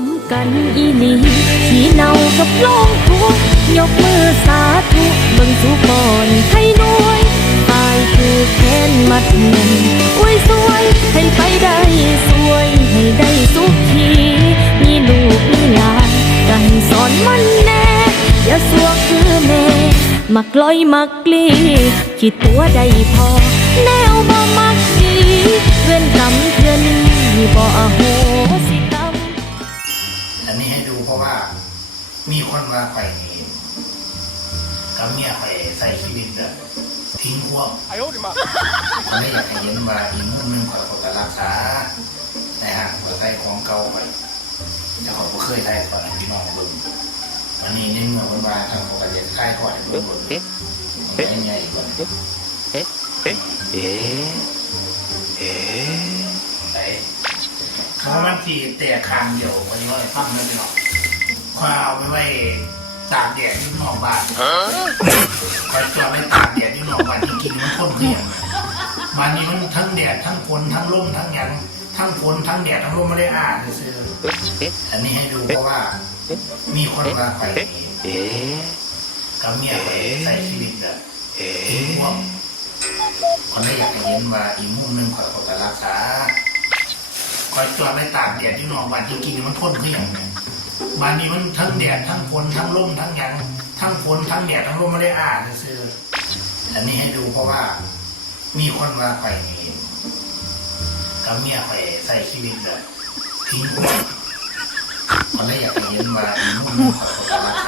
มกันอีนีที่เนากับลงทุกยกมือสาธุเบิ่งสุกอนให้หน่วยตายคือแค้นมัดแน่นอวยสวยให้ไปได้สวยให้ได้สุขีมีลูกมีหลานก็ให้สอนมันแน่อย่าสัวคือแม่มักลอยมักกลีคิดตัวได้พอ แนวบ่มักดีเว้นกรรมเทือนนี้บ่อโห อันนี้ให้ดูเพราะว่า มีคนว่าไปนกับเมียไปใส่ชีวิตแบบทิ้งควบมันไม่อยากให้เห็นว่าอีกมุมหนึ่งขอยคนรักษานะฮะขอยใส่ของเก่าไปจะขเขาบ่เคยได้ตอนพี่น้องเบิ้งวันนี้เนี่เมื่อวันวาทำงเขาก็จคล้ล้ก่อนเบิ่งเบิ่งเอ๊เอ๊ะเอ๊ะเอ๊ะ นเขามันสีแต่คางเดียววันนี้ว่าฟังนั่นไม่หรอกควาเอาไปไว้ตากแดดที่นอกบ้านคอยจะไปตากแดดที่นอกบ้านที่กินมันข้นเพียงมันนี่มันทั้งแดดทั้งฝนทั้งลมทั้งหยังทั้งฝนทั้งแดดทั้งลมไม่ได้อ่านซื้ออันนี้ให้ดูเพราะว่า มีคนมาไปกับเมียไปใส่ชีวิตแบบทิ้งพวกคนไม่อยากให้เห็นว่าอีกมุมหนึงข่อยก็จะรักษาค อยจอดไปตากแดดที่นอกบ้านจริงๆมันทนเพียงเนี่ยบ้านนี้มันทั้งแดดทั้งฝนทั้งลมทั้งหยังทั้งฝนทั้งแดดทั้งลมไม่ได้อ่านซื้ออันนี้ให้ดูเพราะว่า มีคนมาไปนี่กับเมียไปใส่ชีวิตแบบทิ้งพวกมันไม่อยากเห็นว่าอีกมุมหนึงข่อยก็จะรักษา